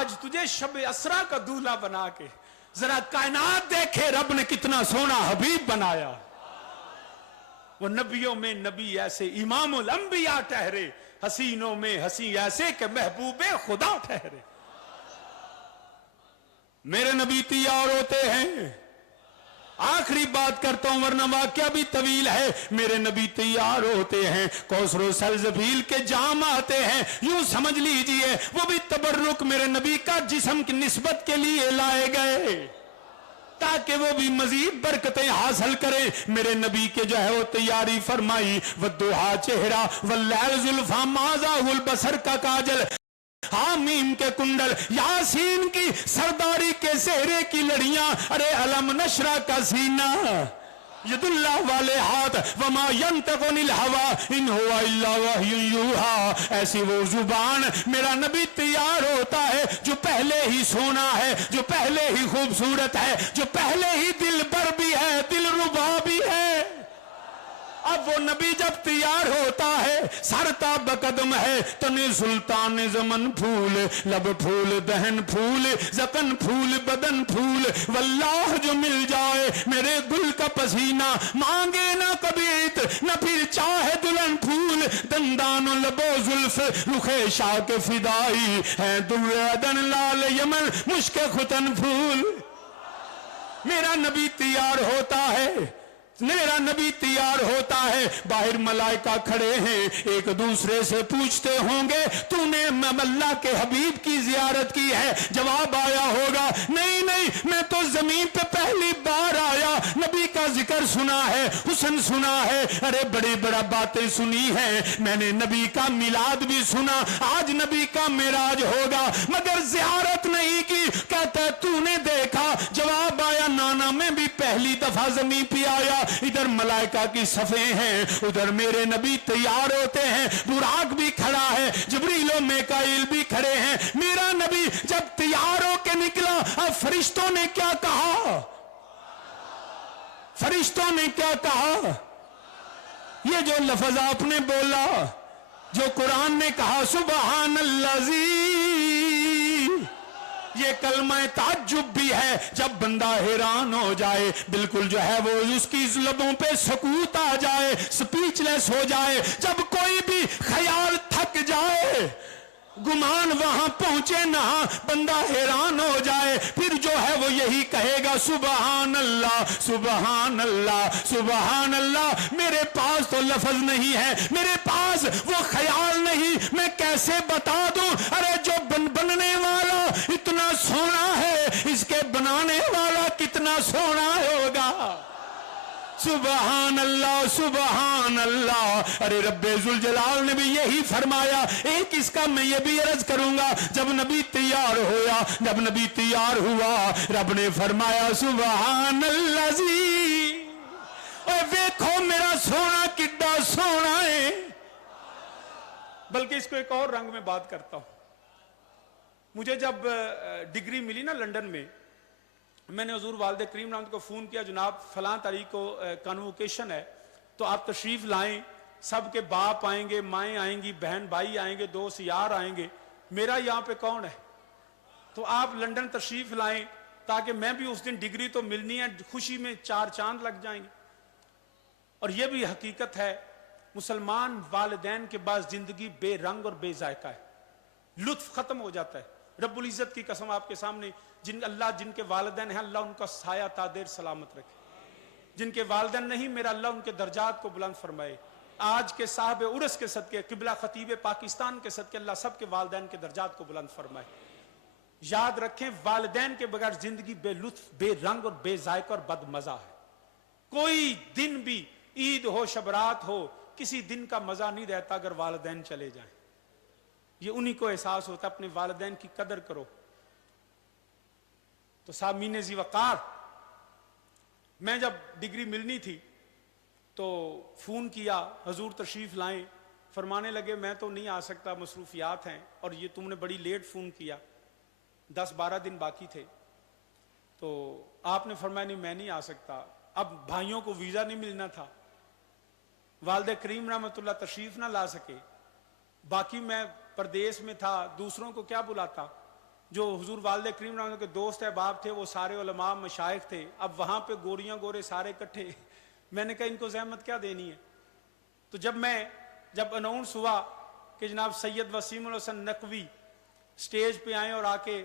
آج تجھے شب اسرا کا دولہا بنا کے ذرا کائنات دیکھے رب نے کتنا سونا حبیب بنایا. وہ نبیوں میں نبی ایسے امام الانبیاء ٹھہرے, حسینوں میں حسین ایسے کہ محبوب خدا ٹھہرے. میرے نبی تیار ہوتے ہیں. آخری بات کرتا ہوں ورنہ واقعہ بھی طویل ہے. میرے نبی تیار ہوتے ہیں, کوثر و سلسبیل کے جام آتے ہیں. یوں سمجھ لیجئے وہ بھی تبرک میرے نبی کا جسم کی نسبت کے لیے لائے گئے تاکہ وہ بھی مزید برکتیں حاصل کریں. میرے نبی کے جو ہے وہ تیاری فرمائی. والضحیٰ چہرہ واللیل زلفاں ماذا البصر کا کاجل, حامیم کے کنڈل, یاسین کی سرداری کے زہرے کی لڑیاں, ارے علم نشرہ کا سینہ, ید اللہ والے ہاتھ, وما ینطق عن الہوی ان ہوا الا وحی یوحیٰ. ایسی وہ زبان میرا نبی تیار ہوتا ہے جو پہلے ہی سونا ہے, جو پہلے ہی خوبصورت ہے, جو پہلے ہی دل بر بھی ہے, دل ربا بھی ہے. اب وہ نبی جب تیار ہوتا ہے سرتا بقدم ہے, تن سلطان زمن پھول, لب پھول, دہن پھول, زکن پھول, بدن پھول. واللہ جو مل جائے میرے گل کا پسینہ, مانگے نہ کبھی عطر نہ پھر چاہے دلہن پھول. دندان و لب و زلف رخ شاہ کے فدائی ہے, در عدن لال یمن مشک ختن پھول. میرا نبی تیار ہوتا ہے, میرا نبی تیار ہوتا ہے. باہر ملائکہ کھڑے ہیں ایک دوسرے سے پوچھتے ہوں گے تو نے اللہ کے حبیب کی زیارت کی ہے؟ جواب آیا ہوگا نہیں نہیں, میں تو زمین پہ پہلی بار آیا, نبی کا ذکر سنا ہے, حسن سنا ہے, ارے بڑی بڑا باتیں سنی ہیں, میں نے نبی کا میلاد بھی سنا, آج نبی کا معراج ہوگا, مگر زیارت نہیں کی. کہتا ہے تو نے دیکھا؟ جواب آیا نانا میں بھی پہلی دفعہ زمین پہ آیا. ادھر ملائکہ کی صفیں ہیں, ادھر میرے نبی تیار ہوتے ہیں, براق بھی کھڑا ہے, جبریل و میکائیل بھی کھڑے ہیں. میرا نبی جب تیار ہو کے نکلا, اب فرشتوں نے کیا کہا؟ فرشتوں نے کیا کہا؟ یہ جو لفظ آپ نے بولا, جو قرآن نے کہا سبحان اللذی, یہ کلمہ تعجب بھی ہے. جب بندہ حیران ہو جائے, بالکل جو ہے وہ اس کی لبوں پہ سکوت آ جائے, سپیچ لیس ہو جائے, جب کوئی بھی خیال تھک جائے, گمان وہاں پہنچے نہ, بندہ حیران ہو جائے, پھر جو ہے وہ یہی کہے گا سبحان اللہ سبحان اللہ سبحان اللہ. میرے پاس تو لفظ نہیں ہے, میرے پاس وہ خیال نہیں, میں کیسے بتا دوں؟ ارے جو بننے والا اتنا سونا ہے, اس کے بنانے والا کتنا سونا ہوگا. سبحان اللہ سبحان اللہ. ارے رب ذوالجلال نے بھی یہی فرمایا. ایک اس کا میں یہ بھی عرض کروں گا, جب نبی تیار ہویا, جب نبی تیار ہوا, رب نے فرمایا سبحان اللذی, اور دیکھو میرا سونا کڈا سونا ہے. بلکہ اس کو ایک اور رنگ میں بات کرتا ہوں. مجھے جب ڈگری ملی نا لنڈن میں, میں نے حضور والد کریم نام کو فون کیا, جناب فلاں تاریخ کو کانووکیشن ہے تو آپ تشریف لائیں, سب کے باپ آئیں گے, مائیں آئیں گی, بہن بھائی آئیں گے, دوست یار آئیں گے, میرا یہاں پہ کون ہے؟ تو آپ لنڈن تشریف لائیں تاکہ میں بھی اس دن, ڈگری تو ملنی ہے, خوشی میں چار چاند لگ جائیں گے. اور یہ بھی حقیقت ہے, مسلمان والدین کے بعد زندگی بے رنگ اور بے ذائقہ ہے, لطف ختم ہو جاتا ہے. رب العزت کی قسم آپ کے سامنے, اللہ جن کے والدین ہیں اللہ ان کا سایہ تا دیر سلامت رکھے, جن کے والدین نہیں میرا اللہ ان کے درجات کو بلند فرمائے. آج کے صاحب عرس کے صدقے, قبلہ خطیب پاکستان کے صدقے اللہ سب کے والدین کے درجات کو بلند فرمائے. یاد رکھیں والدین کے بغیر زندگی بے لطف, بے رنگ اور بے ذائقہ اور بد مزہ ہے. کوئی دن بھی, عید ہو شبرات ہو, کسی دن کا مزہ نہیں رہتا اگر والدین چلے جائیں. یہ انہی کو احساس ہوتا ہے, اپنے والدین کی قدر کرو. تو سامعین ذی وقار, میں جب ڈگری ملنی تھی تو فون کیا, حضور تشریف لائیں. فرمانے لگے میں تو نہیں آ سکتا, مصروفیات ہیں, اور یہ تم نے بڑی لیٹ فون کیا, 10-12 دن باقی تھے. تو آپ نے فرمایا نہیں میں نہیں آ سکتا. اب بھائیوں کو ویزا نہیں ملنا تھا, والد کریم رحمت اللہ تشریف نہ لا سکے, باقی میں پردیس میں تھا, دوسروں کو کیا بلاتا. جو حضور والد کریم صلی اللہ علیہ وسلم کے دوست احباب تھے وہ سارے علماء مشائخ تھے. اب وہاں پہ گوریاں گورے سارے اکٹھے. میں نے کہا ان کو زحمت کیا دینی ہے. تو جب اناؤنس ہوا کہ جناب سید وسیم الحسن نقوی سٹیج پہ آئیں اور آ کے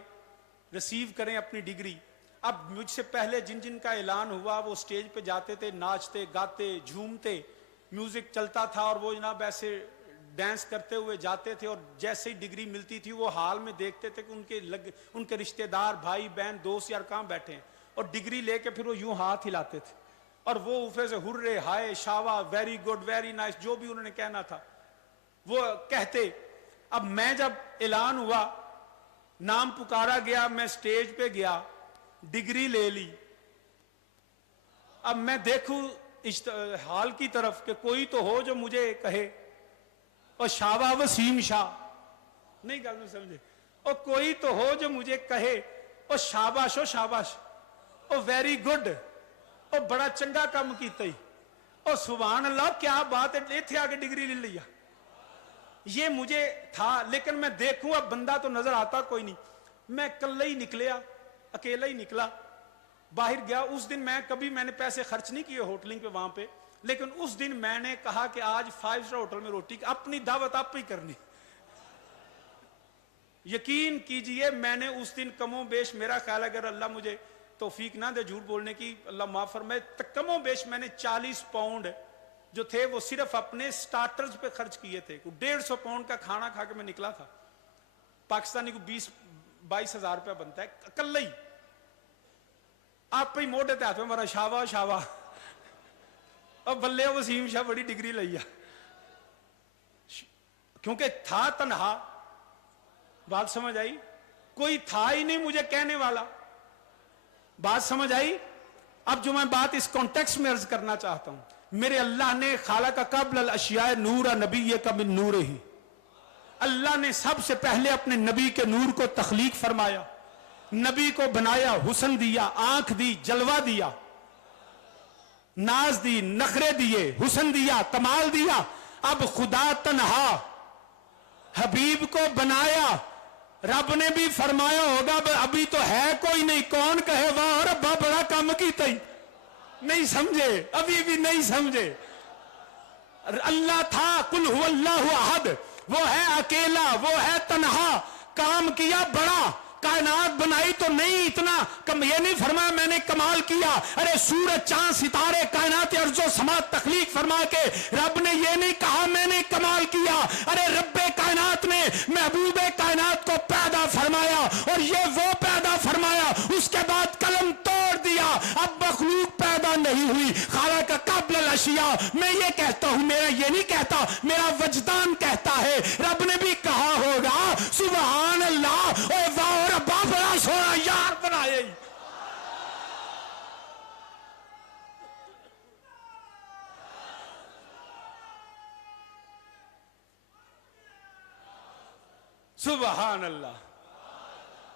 ریسیو کریں اپنی ڈگری. اب مجھ سے پہلے جن جن کا اعلان ہوا وہ سٹیج پہ جاتے تھے, ناچتے گاتے جھومتے, میوزک چلتا تھا اور وہ جناب ایسے ڈانس کرتے ہوئے جاتے تھے. اور جیسے ہی ڈگری ملتی تھی وہ حال میں دیکھتے تھے کہ ان کے رشتہ دار بھائی بہن دوست یار کہاں بیٹھے ہیں, اور ڈگری لے کے پھر وہ یوں ہاتھ ہلاتے تھے اور وہ اوپر سے ہرے ہائے شاوا ویری گڈ ویری نائس جو بھی انہوں نے کہنا تھا وہ کہتے. اب میں جب اعلان ہوا, نام پکارا گیا, میں سٹیج پہ گیا, ڈگری لے لی. اب میں دیکھوں حال کی طرف کہ کوئی تو ہو جو مجھے کہے اور شاوا وسیم شاہ, نہیں گل میں سمجھے, اور کوئی تو ہو جو مجھے کہے اور شاباش و شاباش اور ویری گڈ اور بڑا چنگا کام کیتا ہی اور سبحان اللہ کیا بات ہے, تھے آگے ڈگری لے لیا. یہ مجھے تھا. لیکن میں دیکھوں اب بندہ تو نظر آتا کوئی نہیں. میں کلے ہی نکلیا, اکیلا ہی نکلا, باہر گیا. اس دن میں نے پیسے خرچ نہیں کیے ہوٹلنگ پہ وہاں پہ, لیکن اس دن میں نے کہا کہ آج 5 اسٹار ہوٹل میں روٹی, اپنی دعوت آپ ہی کرنی. یقین کیجئے میں نے اس دن کم و بیش, میرا خیال ہے اگر اللہ مجھے توفیق نہ دے جھوٹ بولنے کی, اللہ معاف فرمائے, کم و بیش میں نے 40 پاؤنڈ جو تھے وہ صرف اپنے سٹارٹرز پہ خرچ کیے تھے. 150 پاؤنڈ کا کھانا کھا کے میں نکلا تھا. پاکستانی کو 20-22 ہزار روپیہ بنتا ہے اکلے ہی. آپ پہ ہی موٹے تھے ہاتھ میں ہمارا شاوا شاوا اور بلے وسیم شاہ بڑی ڈگری لیا, کیونکہ تھا تنہا. بات سمجھ آئی؟ کوئی تھا ہی نہیں مجھے کہنے والا. بات سمجھ آئی؟ اب جو میں بات اس کانٹیکسٹ میں عرض کرنا چاہتا ہوں, میرے اللہ نے خالق قبل الاشیاء نور نبی کا من نور ہی, اللہ نے سب سے پہلے اپنے نبی کے نور کو تخلیق فرمایا, نبی کو بنایا, حسن دیا, آنکھ دی, جلوہ دیا, ناز دی, نخرے دیے, حسن دیا, کمال دیا. اب خدا تنہا حبیب کو بنایا. رب نے بھی فرمایا ہوگا ابھی تو ہے کوئی نہیں, کون کہے واہ ربا بڑا کام کیتا ہی. نہیں سمجھے, ابھی بھی نہیں سمجھے. اللہ تھا قل هو اللہ احد, وہ ہے اکیلا, وہ ہے تنہا, کام کیا بڑا, کائنات بنائی تو نہیں اتنا کم, یہ نہیں فرمایا میں نے کمال کیا. ارے سورج چاند ستارے کائنات ارض و سماء تخلیق فرما کے رب نے یہ نہیں کہا میں نے کمال کیا. ارے رب کائنات نے محبوب کائنات کو پیدا فرمایا اور یہ وہ پیدا فرمایا, اس کے بعد قلم توڑ دیا, اب مخلوق پیدا نہیں ہوئی. خالق قبل الاشیاء, میں یہ کہتا ہوں, میرا یہ نہیں کہتا, میرا وجدان کہتا ہے. رب نے بھی کہا ہوگا سبحان اللہ اور واہ ربا بڑا سونا یار بنائے. سبحان اللہ.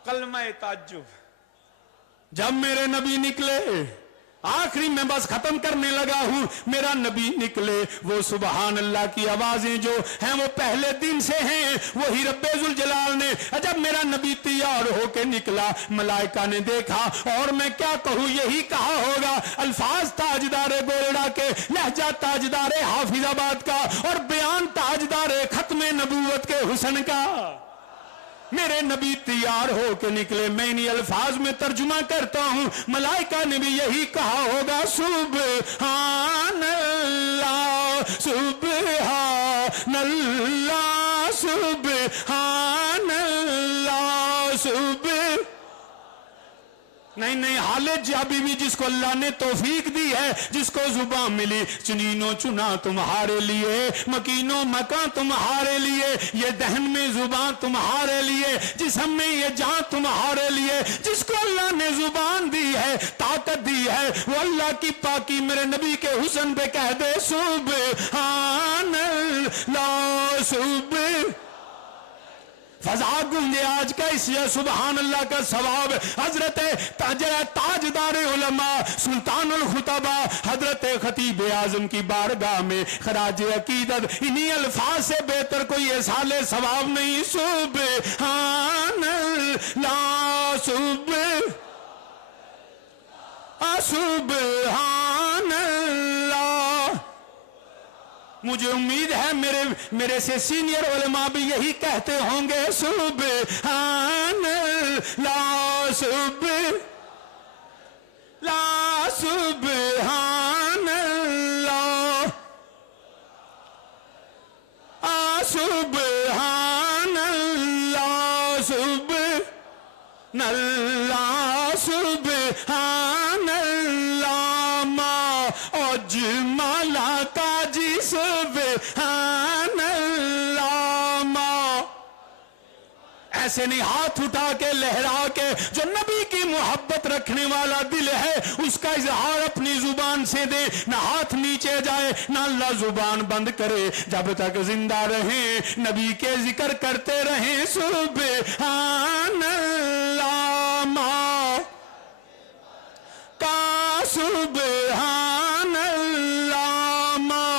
کلمہ تعجب. جب میرے نبی نکلے, آخری میں بس ختم کرنے لگا ہوں, میرا نبی نکلے, وہ سبحان اللہ کی آوازیں جو ہیں وہ پہلے دن سے ہیں, وہی رب ذوالجلال نے. جب میرا نبی تیار ہو کے نکلا, ملائکہ نے دیکھا, اور میں کیا کہوں, یہی کہا ہوگا الفاظ تاجدار گولڑا کے, لہجہ تاجدار حافظ آباد کا, اور بیان تاجدار ختم نبوت کے حسن کا. میرے نبی تیار ہو کے نکلے, میں انہی الفاظ میں ترجمہ کرتا ہوں. ملائکہ نے بھی یہی کہا ہوگا سبحان اللہ سبحان اللہ سبحان اللہ سبحان. نہیں حالت جابی بھی جس کو اللہ نے توفیق دی ہے, جس کو زبان ملی, چنینوں چنا تمہارے لیے, مکینوں مکان تمہارے لیے, یہ دہن میں زبان تمہارے لیے, جسم میں یہ جان تمہارے لیے. جس کو اللہ نے زبان دی ہے, طاقت دی ہے, وہ اللہ کی پاکی میرے نبی کے حسن پہ کہہ دے سبحان اللہ سبحان. فضا گونجے آج کا اس سبحان اللہ کا ثواب حضرت تاجدار علماء سلطان الخطبہ حضرت خطیب اعظم کی بارگاہ میں خراج عقیدت انہی الفاظ سے بہتر کوئی احسال ثواب نہیں. سبحان اللہ سبحان اللہ. مجھے امید ہے میرے سے سینئر علماء بھی یہی کہتے ہوں گے. سبحان اللہ سبحان اللہ سبحان اللہ سبحان اللہ سبحان اللہ ما اجمل تاجی سبحان اللہ ما. ایسے نہیں ہاتھ اٹھا کے لہرا کے جو نبی کی محبت رکھنے والا دل ہے اس کا اظہار اپنی زبان سے دے. نہ ہاتھ نیچے جائے نہ اللہ زبان بند کرے. جب تک زندہ رہیں نبی کے ذکر کرتے رہیں. سبحان اللہ ما کا سبحان اللہ ما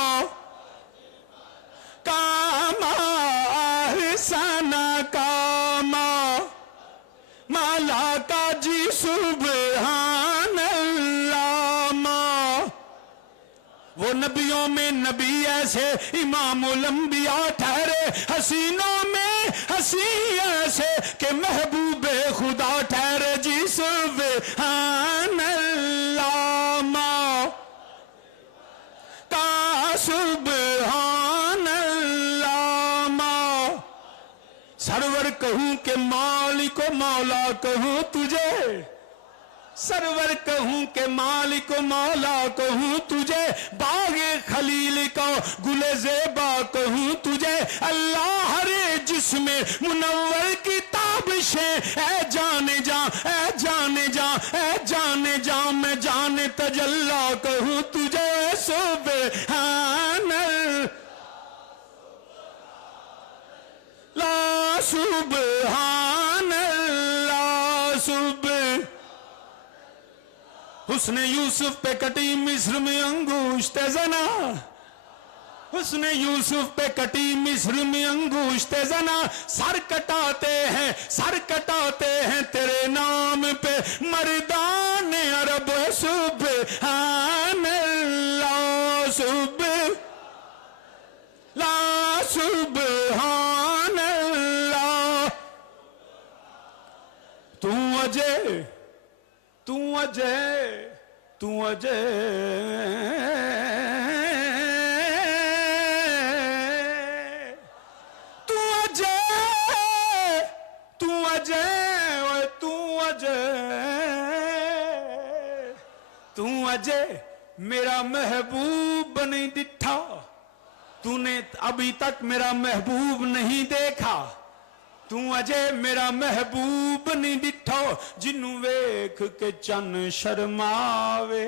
کاما احسن کاما مالا کا جی سبحان اللہ ما. وہ نبیوں میں نبی ایسے امام الانبیاء ٹھہرے. حسینوں میں حسین ایسے کہ محبوب خدا ٹھہرے. جی سبحان اللہ ما کا سبحان اللہ ما. سرور کہوں کہ مالک و مولا کہوں تجھے. سرور کہوں کہ مالک و مولا کہوں تجھے. باغ خلیل کا گل زیبا کہوں تجھے. اللہ ہر جسم منور کی تابشیں اے جانے جاں اے جانے جاں اے جانے جاں میں جان تجلا کہوں تجھے. سبحان لا سبحان اللہ سبحان. حسن یوسف پہ کٹی مصر میں انگوشت زنا. حسن یوسف پہ کٹی مصر میں انگوشت زنا. سر کٹاتے ہیں تیرے نام پہ مردان عرب. سبحان اللہ سبحان اللہ. تو اجے تو اجے تو اجے تو اجے تو اجے تو اجے تو اجے میرا محبوب نہیں ڈٹھا. تو نے ابھی تک میرا محبوب نہیں دیکھا. تو اجے میرا محبوب نہیں ڈٹھو. جنوں ویکھ کے چن شرماوے.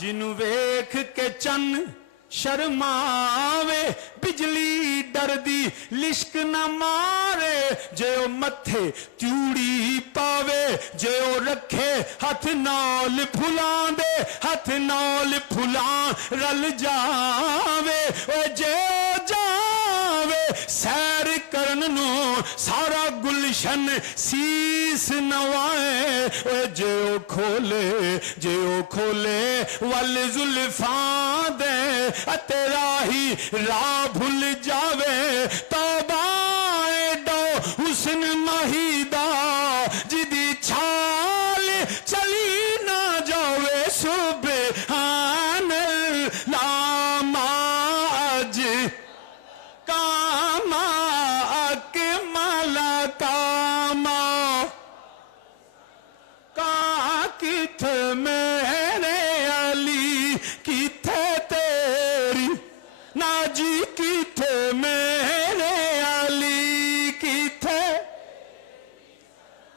جنوں ویکھ کے چن شرماوے. بجلی ڈردی لشک نہ مارے. جے او متھے چوڑی پاوے. جے او رکھے ہاتھ نال پھلاں دے. ہاتھ نال پھلاں رل جاوے. او جے او جاوے سیر کرن نو سارا گلشن سیس نوائے. جے او کھولے ول زلفاں دے. تیرا ہی راہ بھول جاوے. توبہ ایڈو حسن مہیدہ جدی چھال چلی نہ جاوے. سبحان اللہ ماج کاما اکمل کاما کا کتھ میرے علی کتھے تیری ناجی کتھے میرے علی کتھے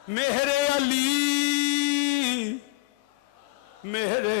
میرے علی میرے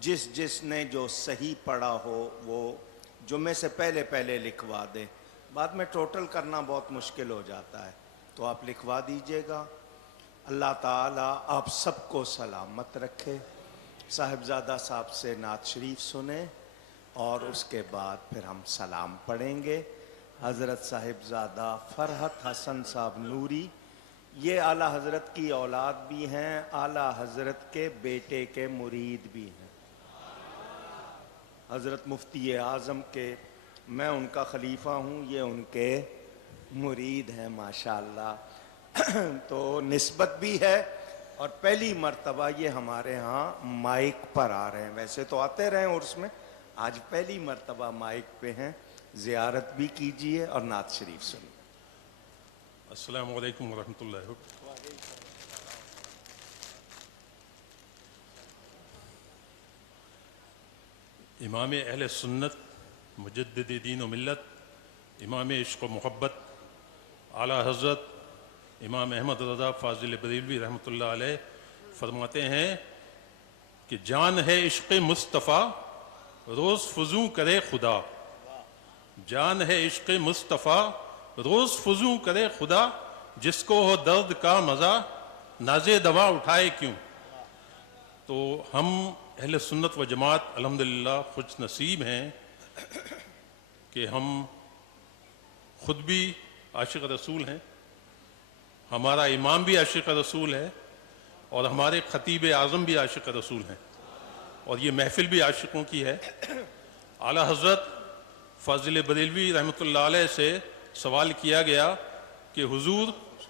جس نے جو صحیح پڑھا ہو وہ جمعے سے پہلے لکھوا دے، بعد میں ٹوٹل کرنا بہت مشکل ہو جاتا ہے، تو آپ لکھوا دیجئے گا۔ اللہ تعالیٰ آپ سب کو سلامت رکھے۔ صاحبزادہ صاحب سے نعت شریف سنیں اور اس کے بعد پھر ہم سلام پڑھیں گے۔ حضرت صاحبزادہ فرحت حسن صاحب نوری، یہ اعلیٰ حضرت کی اولاد بھی ہیں، اعلیٰ حضرت کے بیٹے کے مرید بھی ہیں، حضرت مفتی اعظم کے، میں ان کا خلیفہ ہوں، یہ ان کے مرید ہیں ماشاءاللہ۔ تو نسبت بھی ہے، اور پہلی مرتبہ یہ ہمارے ہاں مائک پر آ رہے ہیں، ویسے تو آتے رہے ہیں عرس میں، آج پہلی مرتبہ مائک پہ ہیں۔ زیارت بھی کیجئے اور نعت شریف سنیں۔ السلام علیکم ورحمۃ اللہ وبرکاتہ۔ امام اہل سنت، مجدد دین و ملت، امام عشق و محبت، اعلیٰ حضرت امام احمد رضا فاضل بریلوی رحمۃ اللہ علیہ فرماتے ہیں کہ جان ہے عشق مصطفیٰ روز فزوں کرے خدا، جان ہے عشق مصطفیٰ روز فزوں کرے خدا، جس کو ہو درد کا مزہ نازِ دوا اٹھائے کیوں۔ تو ہم اہل سنت و جماعت الحمدللہ خوش نصیب ہیں کہ ہم خود بھی عاشق رسول ہیں، ہمارا امام بھی عاشق رسول ہے، اور ہمارے خطیب اعظم بھی عاشق رسول ہیں، اور یہ محفل بھی عاشقوں کی ہے۔ اعلیٰ حضرت فاضل بریلوی رحمۃ اللہ علیہ سے سوال کیا گیا کہ حضور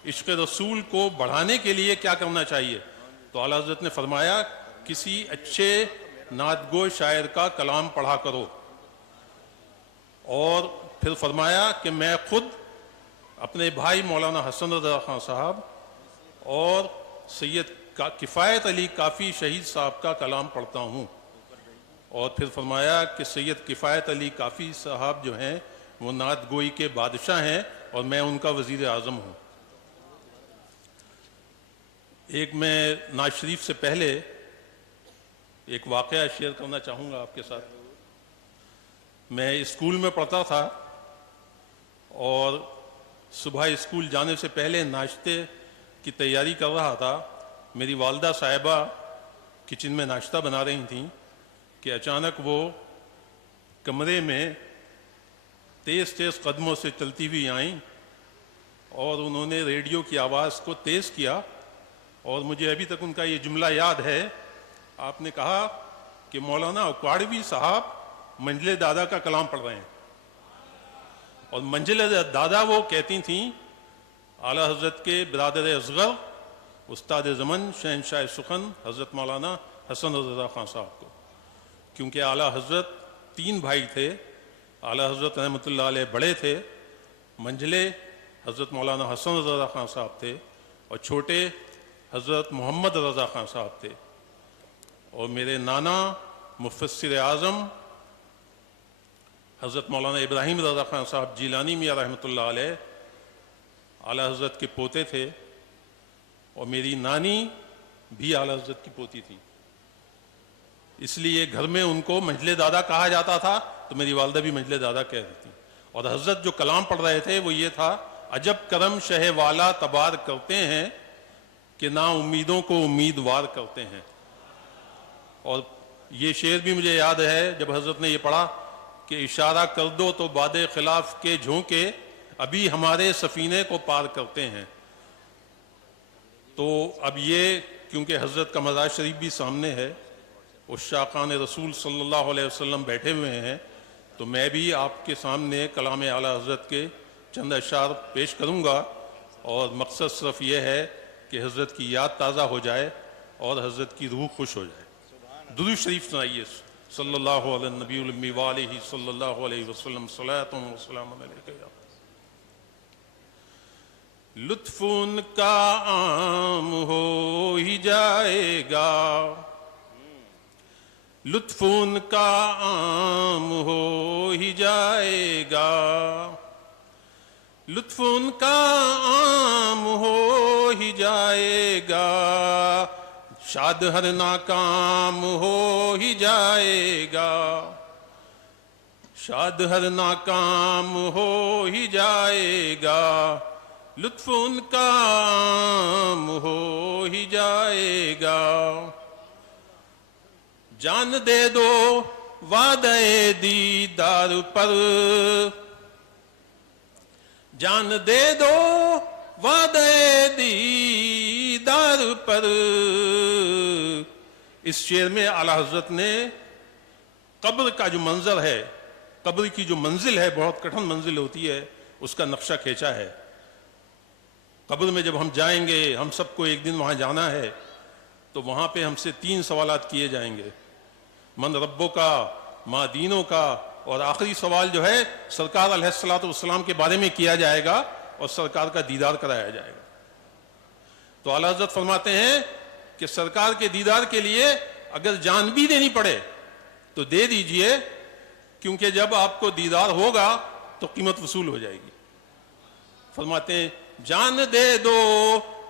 عشق رسول کو بڑھانے کے لیے کیا کرنا چاہیے، تو اعلیٰ حضرت نے فرمایا کسی اچھے نعت گو شاعر کا کلام پڑھا کرو، اور پھر فرمایا کہ میں خود اپنے بھائی مولانا حسن رضا خان صاحب اور سید کفایت علی کافی شہید صاحب کا کلام پڑھتا ہوں، اور پھر فرمایا کہ سید کفایت علی کافی صاحب جو ہیں وہ نعت گوئی کے بادشاہ ہیں، اور میں ان کا وزیر اعظم ہوں۔ ایک میں نعت شریف سے پہلے ایک واقعہ شیئر کرنا چاہوں گا آپ کے ساتھ۔ میں اسکول میں پڑھتا تھا، اور صبح اسکول جانے سے پہلے ناشتے کی تیاری کر رہا تھا۔ میری والدہ صاحبہ کچن میں ناشتہ بنا رہی تھیں کہ اچانک وہ کمرے میں تیز قدموں سے چلتی ہوئی آئیں، اور انہوں نے ریڈیو کی آواز کو تیز کیا، اور مجھے ابھی تک ان کا یہ جملہ یاد ہے۔ آپ نے کہا کہ مولانا اکواڑوی صاحب منجلے دادا کا کلام پڑھ رہے ہیں، اور منجلے دادا وہ کہتی تھیں اعلیٰ حضرت کے برادر اصغر استاد زمن شہنشاہ سخن حضرت مولانا حسن رضا خان صاحب کو، کیونکہ اعلیٰ حضرت 3 بھائی تھے۔ اعلیٰ حضرت رحمۃ اللہ علیہ بڑے تھے، منجلے حضرت مولانا حسن رضا خان صاحب تھے، اور چھوٹے حضرت محمد رضا خان صاحب تھے، اور میرے نانا مفسر اعظم حضرت مولانا ابراہیم رضا خان صاحب جیلانی میاں رحمۃ اللہ علیہ اعلیٰ حضرت کے پوتے تھے، اور میری نانی بھی اعلیٰ حضرت کی پوتی تھی، اس لیے گھر میں ان کو منجلے دادا کہا جاتا تھا، تو میری والدہ بھی منجلے دادا کہہ رہی تھی۔ اور حضرت جو کلام پڑھ رہے تھے وہ یہ تھا، عجب کرم شہ والا تبار کرتے ہیں کہ نا امیدوں کو امیدوار کرتے ہیں۔ اور یہ شعر بھی مجھے یاد ہے جب حضرت نے یہ پڑھا کہ اشارہ کر دو تو باد خلاف کے جھونکے ابھی ہمارے سفینے کو پار کرتے ہیں۔ تو اب یہ کیونکہ حضرت کا مزار شریف بھی سامنے ہے، عشاقان رسول صلی اللہ علیہ وسلم بیٹھے ہوئے ہیں، تو میں بھی آپ کے سامنے کلام اعلیٰ حضرت کے چند اشعار پیش کروں گا، اور مقصد صرف یہ ہے کہ حضرت کی یاد تازہ ہو جائے اور حضرت کی روح خوش ہو جائے۔ درود شریف سنائیے صلی اللہ علیہ النبی الامی وآلہ صلی اللہ علیہ وسلم، صلاۃ و سلام علیک یا لطف ان کا عام ہو ہی جائے گا، لطف ان کا عام ہو ہی جائے گا، لطف ان کا عام ہو ہی جائے گا، شاد ہر ناکام ہو ہی جائے گا، شاد ہر ناکام ہو ہی جائے گا، لطف ان کا عام ہو ہی جائے گا۔ جان دے دو وعدہ دیدار پر، جان دے دو وعدہ دیدار پر۔ اس شعر میں اعلیٰ حضرت نے قبر کا جو منظر ہے، قبر کی جو منزل ہے، بہت کٹھن منزل ہوتی ہے، اس کا نقشہ کھینچا ہے۔ قبر میں جب ہم جائیں گے، ہم سب کو ایک دن وہاں جانا ہے، تو وہاں پہ ہم سے 3 سوالات کیے جائیں گے، من ربوں کا، ما دینوں کا، اور آخری سوال جو ہے سرکار علیہ الصلوۃ والسلام کے بارے میں کیا جائے گا اور سرکار کا دیدار کرایا جائے گا۔ تو اعلیٰ حضرت فرماتے ہیں کہ سرکار کے دیدار کے لیے اگر جان بھی دینی پڑے تو دے دیجئے، کیونکہ جب آپ کو دیدار ہوگا تو قیمت وصول ہو جائے گی۔ فرماتے ہیں جان دے دو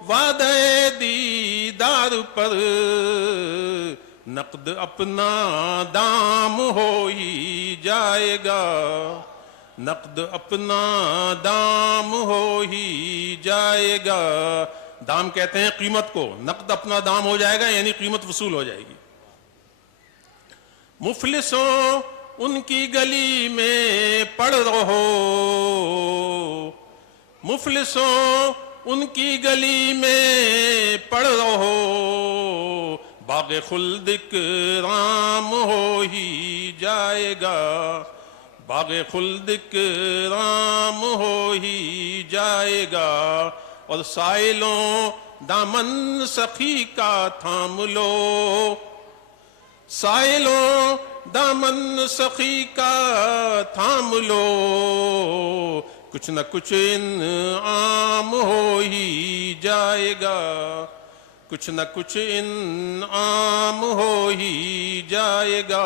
وعدہ دیدار پر، نقد اپنا دام ہو ہی جائے گا، نقد اپنا دام ہو ہی جائے گا۔ دام کہتے ہیں قیمت کو، نقد اپنا دام ہو جائے گا یعنی قیمت وصول ہو جائے گی۔ مفلسوں ان کی گلی میں پڑ رہو، مفلسوں ان کی گلی میں پڑ رہو، باغ خلد کرام ہو ہی جائے گا، باغ خلد کرام ہو ہی جائے گا۔ اور سائلوں دامن سخی کا تھام لو، سائلوں دامن سخی کا تھام لو، کچھ نہ کچھ انعام ہو ہی جائے گا، کچھ نہ کچھ انعام ہو ہی جائے گا۔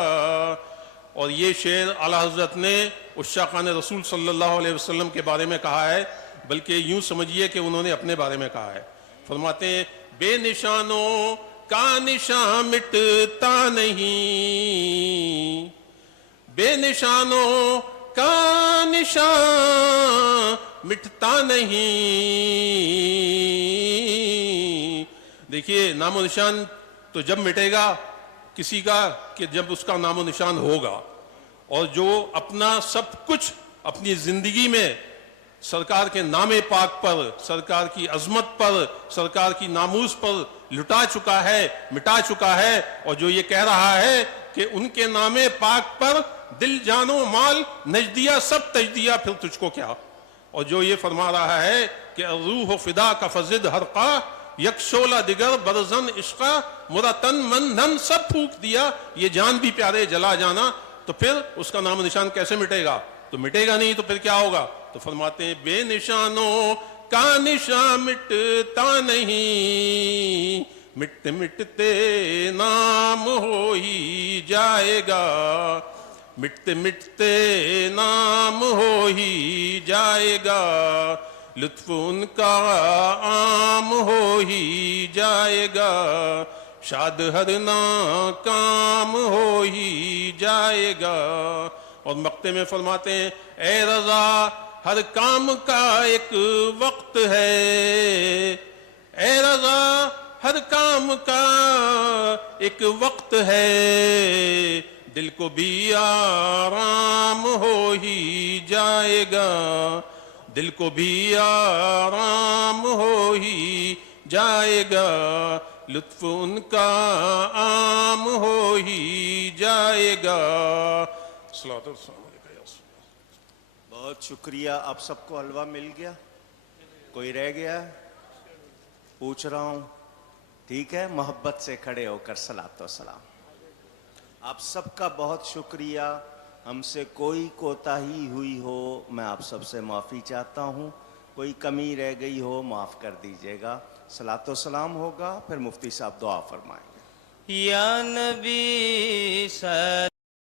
اور یہ شعر اعلیٰ حضرت نے عشاقان رسول صلی اللہ علیہ وسلم کے بارے میں کہا ہے، بلکہ یوں سمجھیے کہ انہوں نے اپنے بارے میں کہا ہے۔ فرماتے ہیں بے نشانوں کا نشان مٹتا نہیں، بے نشانوں کا نشان مٹتا نہیں۔ دیکھیے نام و نشان تو جب مٹے گا کسی کا کہ جب اس کا نام و نشان ہوگا، اور جو اپنا سب کچھ اپنی زندگی میں سرکار کے نام پاک پر، سرکار کی عظمت پر، سرکار کی ناموس پر لٹا چکا ہے، مٹا چکا ہے، اور جو یہ کہہ رہا ہے کہ ان کے نام پاک پر دل جان و مال نجدیہ سب تجدیہ، پھر تجھ کو کیا۔ اور جو یہ فرما رہا ہے کہ روح فدا کا فضد ہرقا، یک شعلہ دیگر برزن عشقا، مرا تن من دھن سب پھونک دیا، یہ جان بھی پیارے جلا جانا، تو پھر اس کا نام و نشان کیسے مٹے گا؟ تو مٹے گا نہیں، تو پھر کیا ہوگا؟ تو فرماتے ہیں بے نشانوں کا نشان مٹتا نہیں، مٹتے مٹتے نام ہو ہی جائے گا، مٹتے مٹتے نام ہو ہی جائے گا، لطف ان کا عام ہو ہی جائے گا، شاد ہر ناکام ہو ہی جائے گا۔ اور مقطع میں فرماتے ہیں اے رضا ہر کام کا ایک وقت ہے، اے رضا ہر کام کا ایک وقت ہے، دل کو بھی آرام ہو ہی جائے گا، دل کو بھی آرام ہو ہی جائے گا، لطف ان کا عام ہو ہی جائے گا۔ صلوات و سلام علیکہ یا رسول اللہ۔ بہت شکریہ۔ آپ سب کو حلوہ مل گیا؟ کوئی رہ گیا؟ پوچھ رہا ہوں، ٹھیک ہے؟ محبت سے کھڑے ہو کر صلوات و سلام۔ آپ سب کا بہت شکریہ۔ ہم سے کوئی کوتاہی ہوئی ہو میں آپ سب سے معافی چاہتا ہوں، کوئی کمی رہ گئی ہو معاف کر دیجیے گا۔ صلوات و سلام ہوگا، پھر مفتی صاحب دعا فرمائیں گے۔ یا نبی